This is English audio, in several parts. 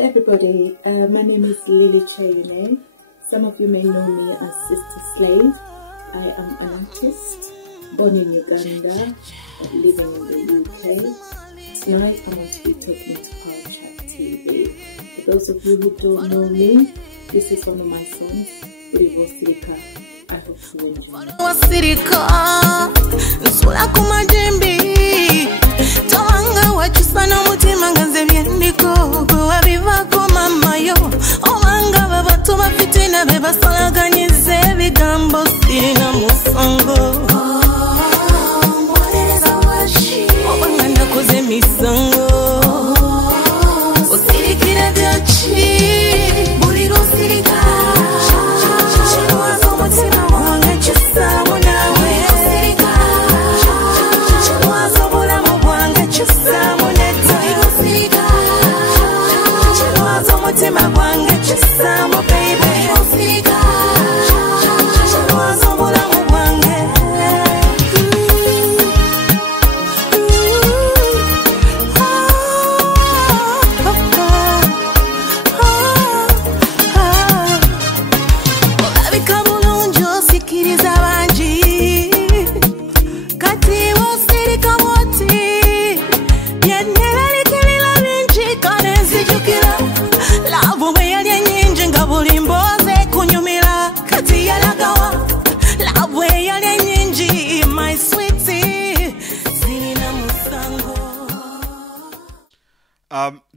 everybody, my name is Lily Kyeyune. Some of you may know me as Sister Slave. I am an artist, born in Uganda, but living in the UK. Tonight I'm going to be taking to Culture TV. For those of you who don't know me, this is one of my songs, Urivo Sirika. I hope you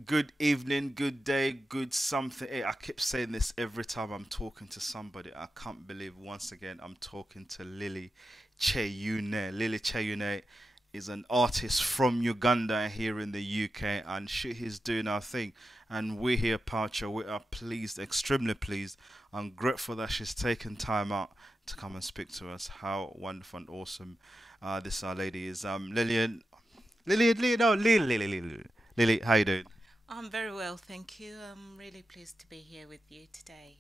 Good evening, good day, good something. Hey, I keep saying this every time I'm talking to somebody. I can't believe once again I'm talking to Lily Kyeyune. Lily Kyeyune is an artist from Uganda here in the UK, and she is doing our thing. And we here at Poucher, we are pleased, extremely pleased, and grateful that she's taken time out to come and speak to us. How wonderful and awesome this our lady is. Lily, how you doing? I'm very well, thank you. I'm really pleased to be here with you today,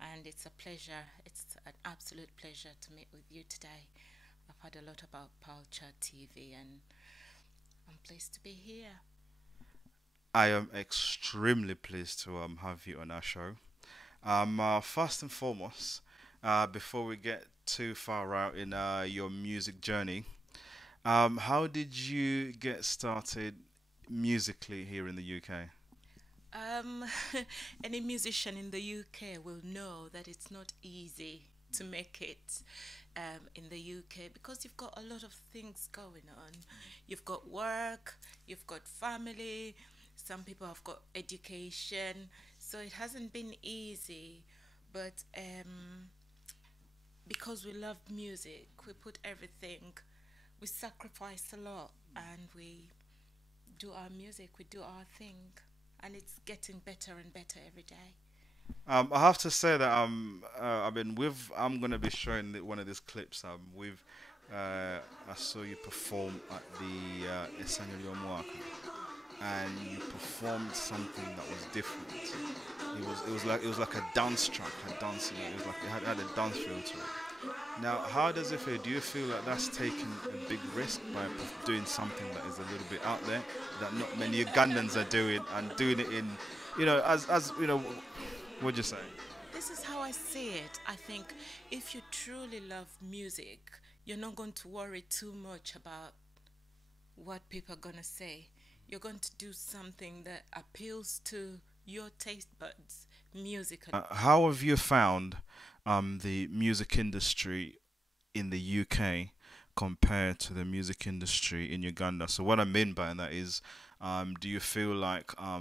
and it's a pleasure. It's an absolute pleasure to meet with you today. I've heard a lot about Poucher TV, and I'm pleased to be here. I am extremely pleased to have you on our show. First and foremost, before we get too far out in your music journey, how did you get started musically here in the UK? Any musician in the UK will know that it's not easy to make it in the UK, because you've got a lot of things going on. You've got work, you've got family, some people have got education, so it hasn't been easy. But because we love music, we put everything, we sacrifice a lot, and we do our music, we do our thing, and it's getting better and better every day. I have to say that I'm gonna be showing one of these clips. I saw you perform at the Esanyoli Omwaka, and you performed something that was different. It was like a dance track, a dance. It was like it had a dance feel to it. Now, how does it feel? Do you feel like that's taking a big risk by doing something that is a little bit out there that not many Ugandans are doing, and doing it in, as you know, what'd you say? This is how I see it. I think if you truly love music, you're not going to worry too much about what people are gonna say. You're going to do something that appeals to your taste buds musically. How have you found the music industry in the UK compared to the music industry in Uganda? So what I mean by that is, do you feel like I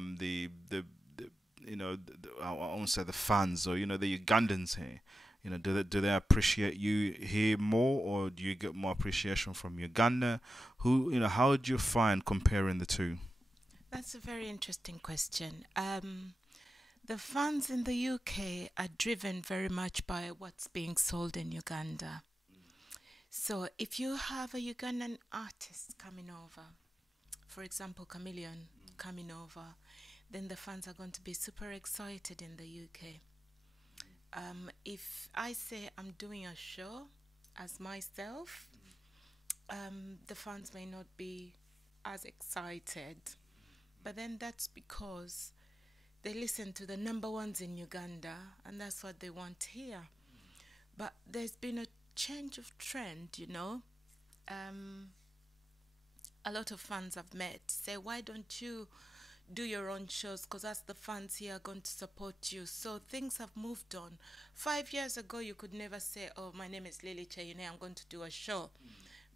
won't say the fans, or the Ugandans here, do they appreciate you here more, or do you get more appreciation from Uganda? How do you find comparing the two? That's a very interesting question. The fans in the UK are driven very much by what's being sold in Uganda. So if you have a Ugandan artist coming over, for example, Chameleon coming over, then the fans are going to be super excited in the UK. If I say I'm doing a show as myself, the fans may not be as excited. But then that's because they listen to the number ones in Uganda, and that's what they want here. But there's been a change of trend, you know. A lot of fans have met, say, why don't you do your own shows? Because that's the fans here are going to support you. So things have moved on. 5 years ago, you could never say, oh, my name is Lily Kyeyune, I'm going to do a show.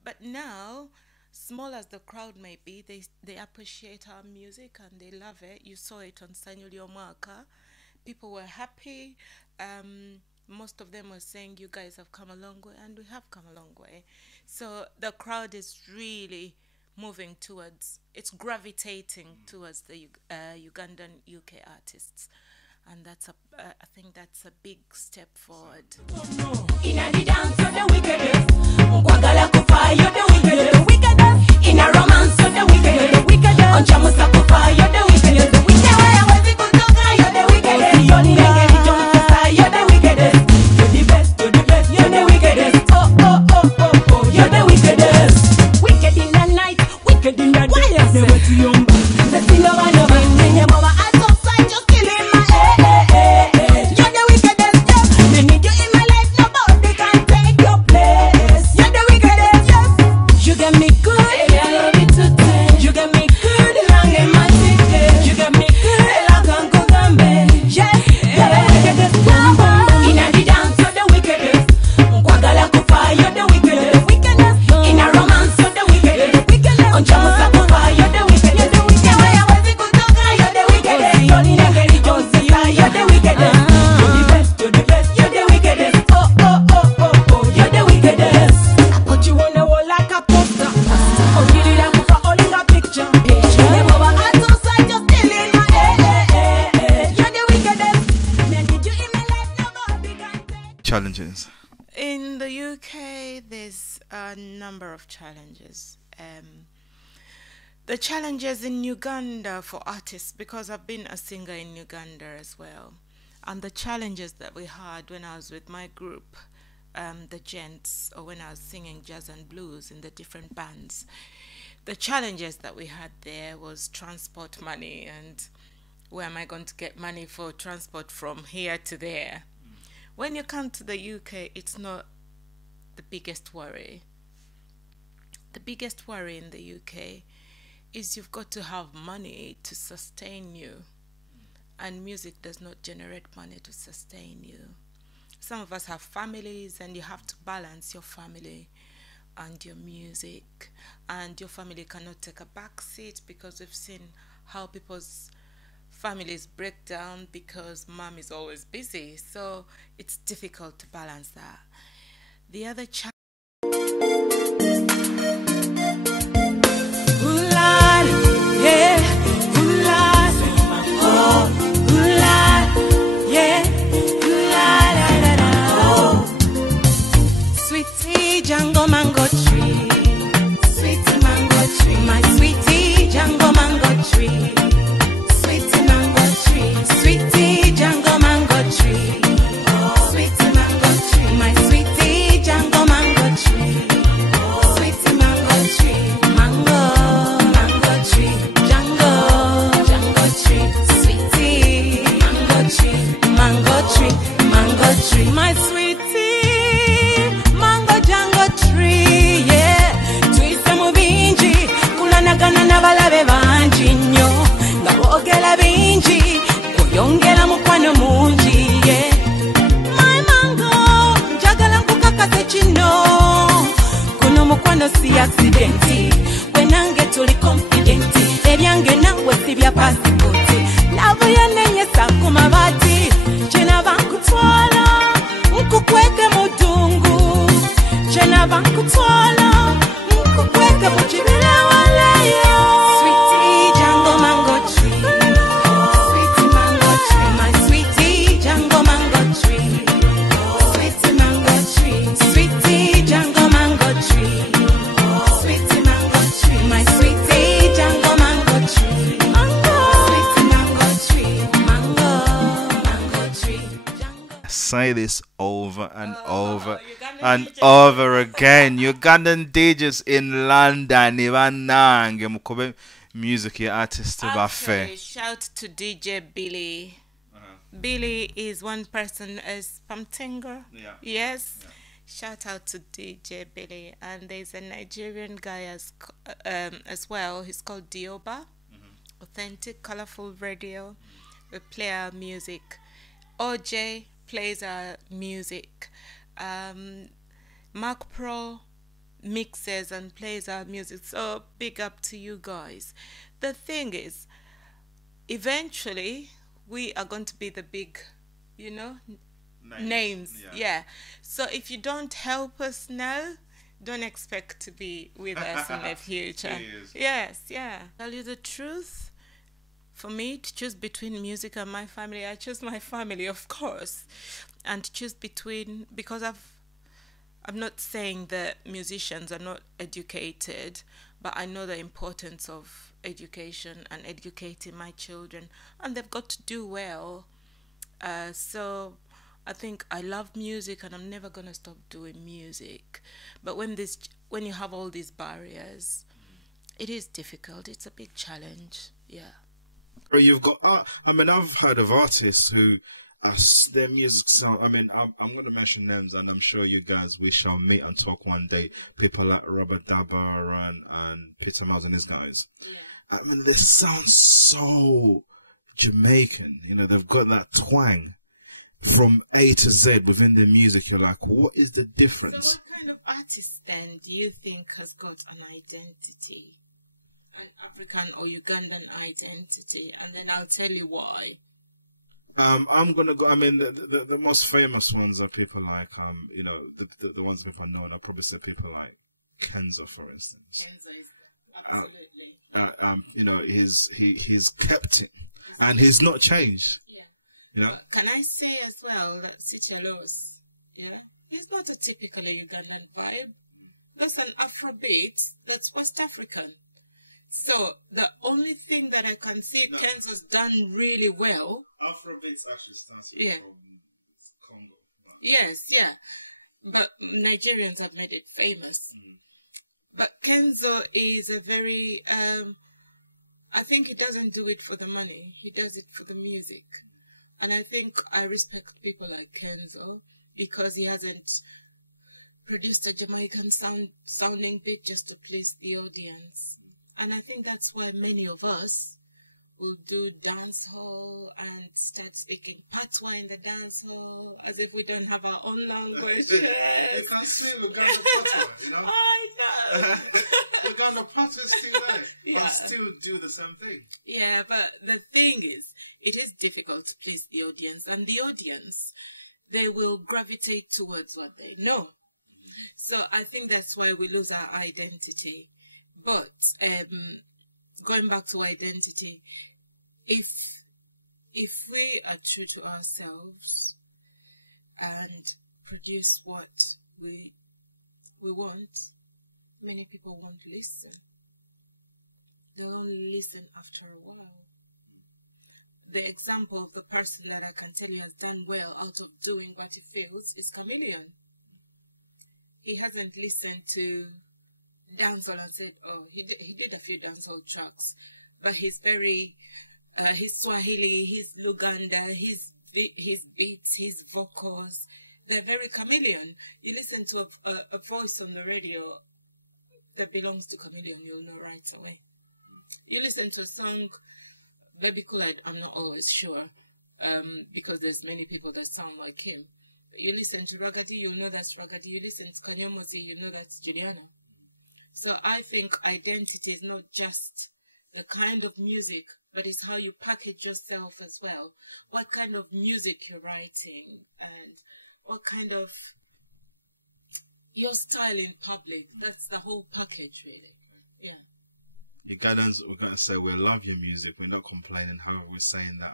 But now, small as the crowd may be, they appreciate our music and they love it. You saw it on Sanyulio Mwaka. People were happy. Most of them were saying, you guys have come a long way, and we have come a long way. So the crowd is really moving towards, it's gravitating towards the Ugandan UK artists, and that's I think that's a big step forward. In a dance, you're the wickedest. You're the wickedest. In a romance, you're the wickedest. On Chamusa Kufa, you're the wickedest. You're the wickedest. You're the wickedest. You're the best. You're the best. You're the wickedest. Oh. You're the wickedest. Wicked in the night. Wicked in the day, never too young. The thing of I never bring your mama outside, just killing my You're the wickedest, yes. They need you in my life, nobody can take your place. You're the wickedest, yes. You get me good, I love it to take. You get me good, long in my ticket. You get me good, I can go gambe. Yes, you're the wickedest, in a dance, you're the wickedest. Kwagala kufa, you're the wickedest. In a romance, you're the wickedest. On Chamusa Kufa, you're the wickedest. You're the wickedest. You're the wickedest. You're the wickedest. You're the best. You're the best. You're the wickedest. Oh. You're the wickedest. I put you on the wall like a poster. Oh, you did that for all in a picture. Never outside, just stealing my You're the wickedest. Man, did you in my life? Nobody can take. Challenges. In the UK, there's a number of challenges. The challenges in Uganda for artists, because I've been a singer in Uganda as well, and the challenges that we had when I was with my group, the Gents, or when I was singing jazz and blues in the different bands, the challenges that we had there was transport money, and where am I going to get money for transport from here to there? When you come to the UK, it's not the biggest worry. The biggest worry in the UK is you've got to have money to sustain you, and music does not generate money to sustain you. Some of us have families, and you have to balance your family and your music, and your family cannot take a back seat, because we've seen how people's families break down because mom is always busy. So it's difficult to balance that. The other challenge, Jango mango tree, sweet mango tree, my sweetie Jango mango tree, sweet mango tree, sweetie Jango mango tree, sweet mango tree, my sweetie Jango mango tree, sweet mango tree, mango tree, Jango tree, sweetie mango tree, my sweetie. Nabalabe banji nnyo nga boogera bingi oyongera mukwano mungi my mango njagala nkukakase kino kuno mukwano si accidenti gwe nange tuli confidenti ebyange nawe si bya pasipoti lavo yanenyesa ku mabaati kyenava nkutwala nkukweke mudungu kyenava nkutwala nkukweke mu kibira waleyo. Say this over and over and over again. Ugandan DJs in London, Ivanange, Mukobe musique artiste ba Actually, fait. shout to DJ Billy. Uh-huh. Billy is one person as Pamtenga. Yeah. Yes. Yeah. Shout out to DJ Billy. And there's a Nigerian guy as well. He's called Dioba. Authentic, colorful radio. We play our music. OJ plays our music. Mark Pro mixes and plays our music. So big up to you guys. The thing is, eventually we are going to be the big, names. Yeah. So if you don't help us now, don't expect to be with us in the future. Yes, yeah. Tell you the truth, for me to choose between music and my family, I choose my family, of course. And choose between, because I'm not saying that musicians are not educated, but I know the importance of education and educating my children, and they've got to do well. So I think I love music, and I'm never gonna stop doing music. But when you have all these barriers, it is difficult. It's a big challenge. Yeah. You've got, I mean, I've heard of artists who, their music sound, I mean, I'm going to mention names, and I'm sure you guys, we shall meet and talk one day. People like Robert Dabber and Peter Miles and these guys. Yeah. I mean, they sound so Jamaican. You know, they've got that twang from A to Z within their music. You're like, what is the difference? So what kind of artist then do you think has got an identity? An African or Ugandan identity? And then I'll tell you why. I'm gonna go. I mean, the most famous ones are people like the ones people know, and I'll probably say people like Kenzo, for instance. Kenzo is absolutely. He's kept it, and he's not changed. Yeah. You know. But can I say as well that Sichalos, he's not a typical Ugandan vibe. That's an Afrobeat. That's West African. So the only thing that I can see Kenzo's done really well. Afrobeats actually starts from Congo. Yes, yeah. But Nigerians have made it famous. But Kenzo is a very, I think he doesn't do it for the money. He does it for the music. And I think I respect people like Kenzo because he hasn't produced a Jamaican sounding beat just to please the audience. And I think that's why many of us will do dance hall and start speaking patois in the dance hall as if we don't have our own language. You can't sing Uganda patois, you know? I know. Uganda patois is still there, but still do the same thing. Yeah, but the thing is, it is difficult to please the audience, and the audience, they will gravitate towards what they know. So I think that's why we lose our identity. But going back to identity, if we are true to ourselves and produce what we want, many people won't listen. They'll only listen after a while. The example of the person that I can tell you has done well out of doing what he feels is Chameleon. He hasn't listened to dancehall and said, oh, he did a few dancehall tracks, but he's very, his Swahili, his Luganda, his beats, his vocals, they're very chameleon. You listen to a voice on the radio that belongs to Chameleon, you'll know right away. You listen to a song, Baby Kool-Aid, I'm not always sure, because there's many people that sound like him. You listen to Ragadi, you'll know that's Ragadi. You listen to Kanyomozi, you know that's Juliana. So I think identity is not just the kind of music, but it's how you package yourself as well. What kind of music you're writing and what kind of your style in public. That's the whole package, really. Yeah. Ugandans, we're going to say we love your music. We're not complaining. However, we're saying that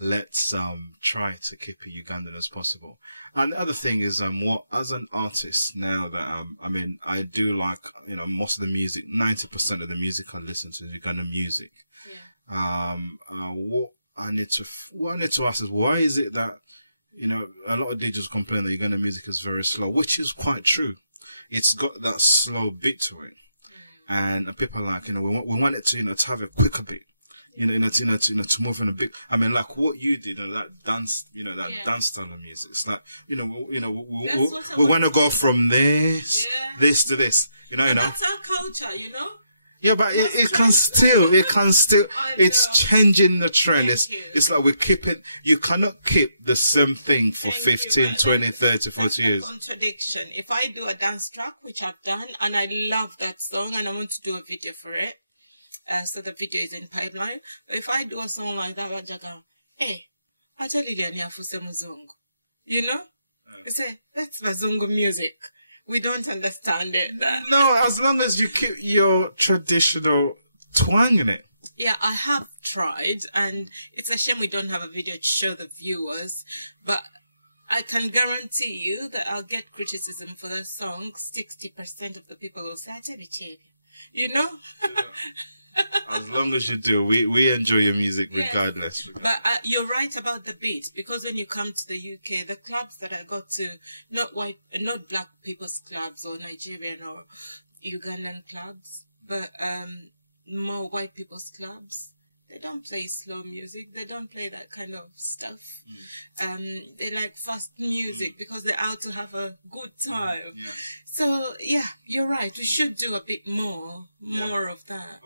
let's try to keep it Ugandan as possible. And the other thing is, what as an artist now that I mean, I do like most of the music. 90% of the music I listen to is Ugandan music. Yeah. What I need to ask is, why is it that a lot of DJs complain that Ugandan music is very slow, which is quite true. It's got that slow beat to it. and people are like, we want it to, to have a quicker beat. To move in a bit. I mean, like what you did, that dance, that dance style of music. It's like, we want to go from this to this, And that's our culture, Yeah, but it can still, it's changing the trend. It's like you cannot keep the same thing for 15, 20, 30, 40 years. Contradiction. If I do a dance track, which I've done, and I love that song, and I want to do a video for it, so the video is in pipeline. But if I do a song like that, hey, I tell you, I say, that's Mazungu music. We don't understand it. No, as long as you keep your traditional twang in it. Yeah, I have tried, and it's a shame we don't have a video to show the viewers, but I can guarantee you that I'll get criticism for that song. 60% of the people will say, I tell you, Yeah. As long as you do, we enjoy your music regardless. But you're right about the beat, because when you come to the UK, the clubs that I go to, not black people's clubs or Nigerian or Ugandan clubs, but more white people's clubs, they don't play slow music. They don't play that kind of stuff. They like fast music because they're out to have a good time. Yeah. So, yeah, you're right. We should do a bit more of that.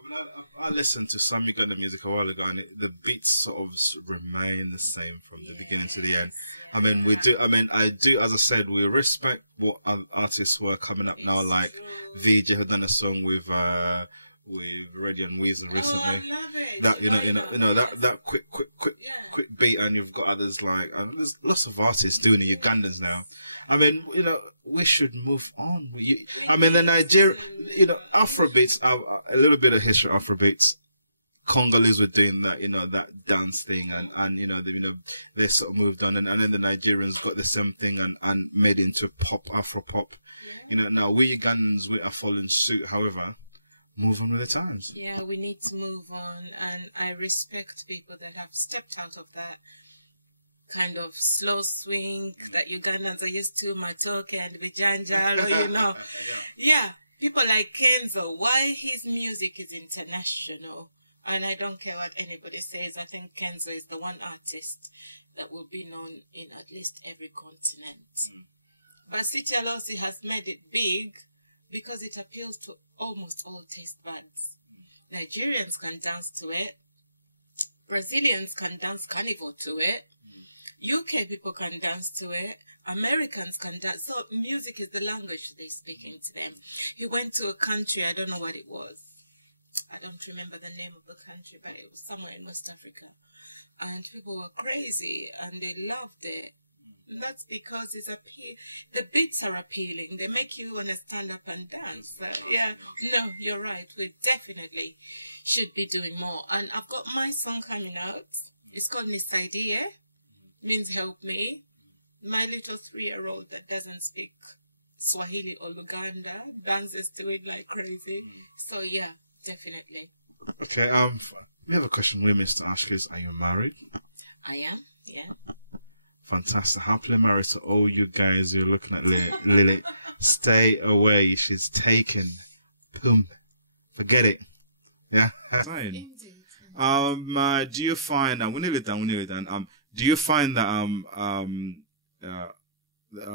I listened to some Uganda music a while ago, and the beats sort of remain the same from the beginning to the end. I mean, I do, as I said, we respect what artists were coming up now, like VJ who done a song with Reddy and Weasel recently. Oh, I love it. That quick beat, and you've got others like, there's lots of artists doing the Ugandans now. I mean, we should move on. The Nigeria, Afrobeats, a little bit of history of Afrobeats. Congolese were doing that, that dance thing, and they sort of moved on, and then the Nigerians got the same thing and made into pop, Afro pop. Now we Ugandans, we are following suit. However, move on with the times. Yeah, we need to move on, and I respect people that have stepped out of that kind of slow swing that Ugandans are used to, Matoke and Bijanjalo, Yeah, people like Kenzo, why his music is international, and I don't care what anybody says, I think Kenzo is the one artist that will be known in at least every continent. But Sichalosi has made it big because it appeals to almost all taste buds. Nigerians can dance to it, Brazilians can dance carnival to it, UK people can dance to it, Americans can dance. So music is the language they're speaking to them. He went to a country, I don't know what it was. I don't remember the name of the country, but it was somewhere in West Africa. And people were crazy, and they loved it. That's because the beats are appealing. They make you want to stand up and dance. No, you're right. We definitely should be doing more. And I've got my song coming out. It's called Nisaidie. Means help me. My little 3-year-old that doesn't speak Swahili or Luganda dances to it like crazy. So yeah, definitely. Okay, we have a question we missed to ask is, are you married? I am, yeah. Fantastic. Happily married to all you guys who are looking at Lily. Stay away. She's taken. Boom. Forget it. Yeah. Indeed. Do you find we're nearly done. Do you find that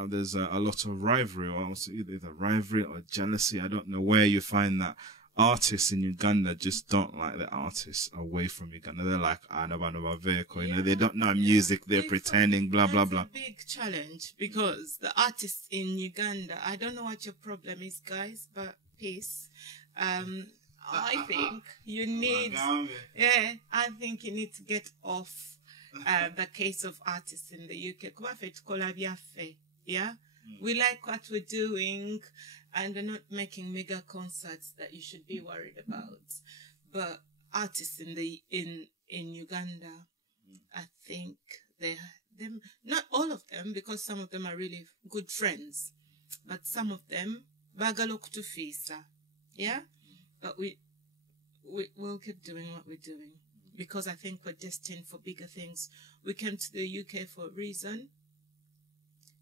there's a lot of rivalry, or also either rivalry or jealousy? I don't know where you find that artists in Uganda just don't like the artists away from Uganda. They're like, no vehicle, they don't know music, they're pretending, blah, blah, blah. It's a big challenge because the artists in Uganda, I don't know what your problem is, guys, but peace. I think you need, I think you need to get off the case of artists in the UK. Yeah? We like what we're doing, and we're not making mega concerts that you should be worried about. But artists in Uganda, I think them not all of them, because some of them are really good friends, but some of them bagalok to fisa. Yeah? But we'll keep doing what we're doing, because I think we're destined for bigger things. We came to the UK for a reason.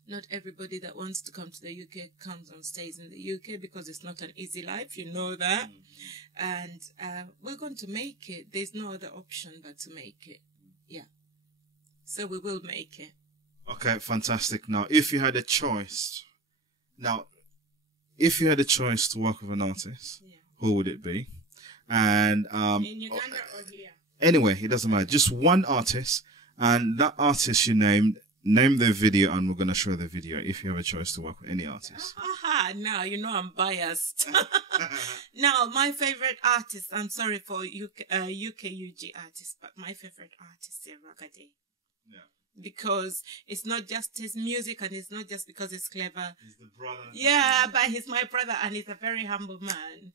Not everybody that wants to come to the UK comes and stays in the UK, because it's not an easy life, you know that. And we're going to make it. There's no other option but to make it. Yeah. So we will make it. Okay, fantastic. Now, if you had a choice to work with an artist, who would it be? And in Uganda or here? Anyway, it doesn't matter. Just one artist, and that artist you name their video, and we're going to show the video if you have a choice to work with any artist. Now, you know I'm biased. Now, my favorite artist, I'm sorry for UK UG artists, but my favorite artist is Ragade. Yeah. Because it's not just his music, and it's not just because it's clever. He's the brother. Yeah, but he's my brother, and he's a very humble man.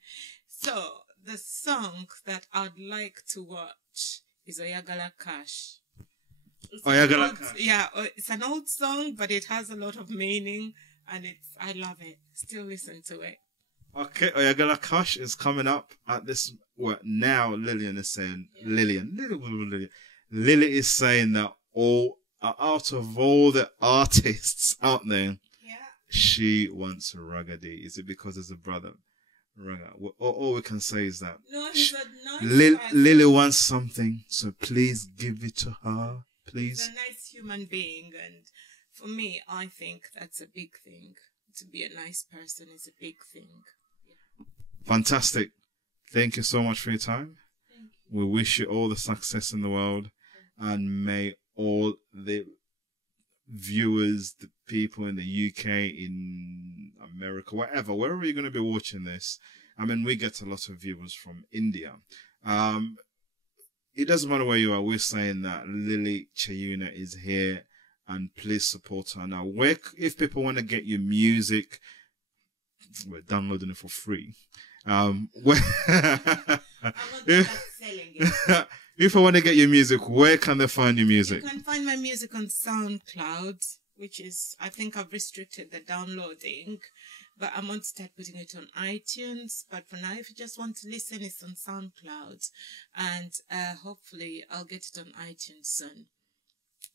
So, the song that I'd like to watch is Oyagala Cash. Oyagala Cash. Yeah, it's an old song, but it has a lot of meaning, and I love it. Still listen to it. Okay, Oyagala Cash is coming up at this. Well, now Lillian is saying, Lily is saying that out of all the artists out there, she wants Ragadi. Is it because it's a brother? All we can say is that Lily wants something, so please give it to her, please. She's a nice human being, and for me, I think that's a big thing. To be a nice person is a big thing. Yeah. Fantastic. Thank you so much for your time. Thank you. We wish you all the success in the world, and may all the viewers, the people in the UK, in America, wherever you're going to be watching this. I mean, we get a lot of viewers from India. It doesn't matter where you are. We're saying that Lily Kyeyune is here, and please support her. Now, if people want to get your music, we're downloading it for free. If I want to get your music, where can they find your music? You can find my music on SoundCloud, which is, I think I've restricted the downloading, but I'm going to start putting it on iTunes. But for now, if you just want to listen, it's on SoundCloud, and hopefully I'll get it on iTunes soon.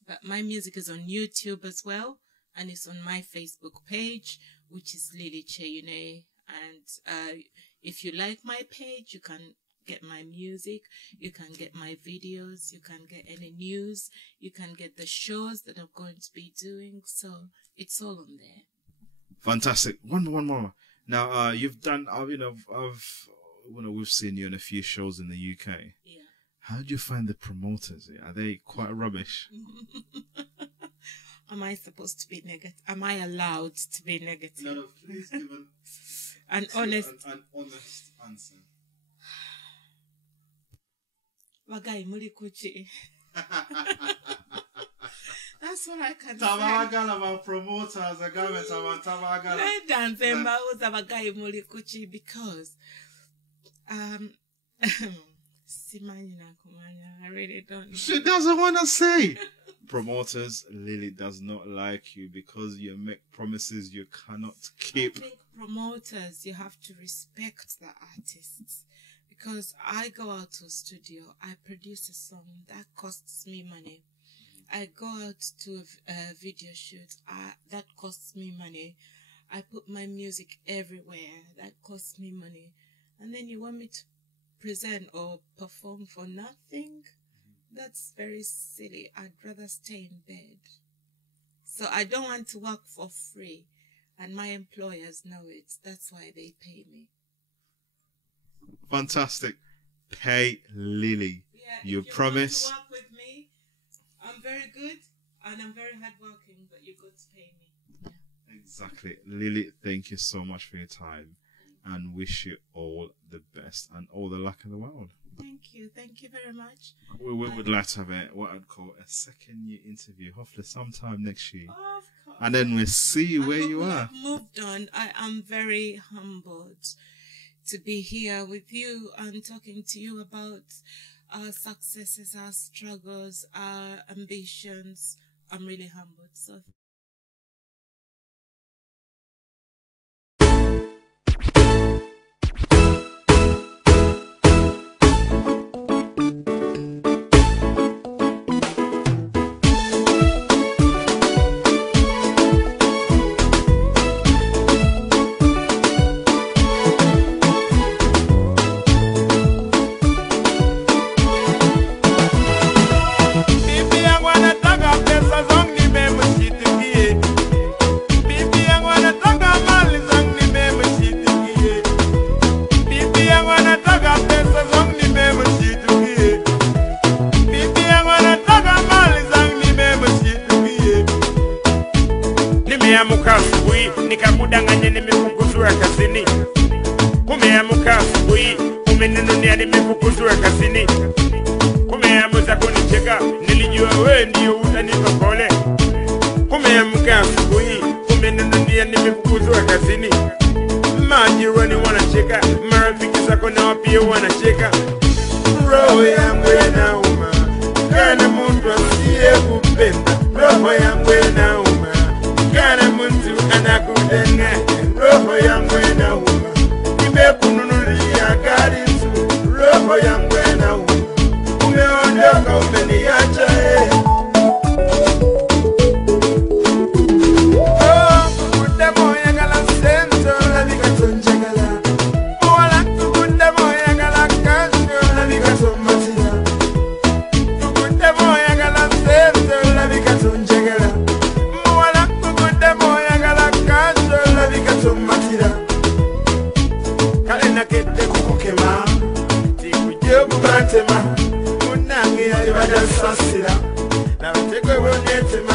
But my music is on YouTube as well, and it's on my Facebook page, which is Lily Kyeyune. And if you like my page, you can get my music, you can get my videos, you can get any news, you can get the shows that I'm going to be doing. So it's all on there. Fantastic. One more. Now, you've done, we've seen you in a few shows in the UK. Yeah. How do you find the promoters? Are they quite rubbish? Am I supposed to be negative? Am I allowed to be negative? No, please give an honest answer. Wagai muli kuchi. That's what I can Tabagala about promoters, a government about Tabagala. Let dance about Wagai muli kuchi, because I really don't know. She doesn't want to say. Promoters, Lily does not like you because you make promises you cannot keep. I think promoters, you have to respect the artists. Because I go out to a studio, I produce a song, that costs me money. I go out to a video shoot, that costs me money. I put my music everywhere, that costs me money. And then you want me to present or perform for nothing? That's very silly. I'd rather stay in bed. So I don't want to work for free. And my employers know it. That's why they pay me. Fantastic. Pay Lily. Yeah, you if you promise. want to work with me, I'm very good and I'm very hardworking, but you've got to pay me. Yeah. Exactly. Lily, thank you so much for your time, and wish you all the best and all the luck in the world. Thank you. Thank you very much. We would like to have what I'd call a second year interview, hopefully sometime next year. Oh, of course. And then we'll see where you are. I've moved on. I am very humbled to be here with you and talking to you about our successes, our struggles, our ambitions. I'm really humbled. So Kumeneno ni nimefukuzwa kazini. Kumeamza kunicheka, nilijua wewe ndio utanipa pole. Kumeamka asubuhi, kumeneno ni nimefukuzwa kazini. Majirani wanacheka, marafiki zako nao pia wanacheka. Roho yangu inauma, kana mtu asiyekupenda. Roho yangu inauma, kana mtu anakudanganya. Roho yangu inauma, nimekununulia gari nzuri. Roho yangu inauma, umeondoka umeniacha. Munange yali badasasira na mtego wonetema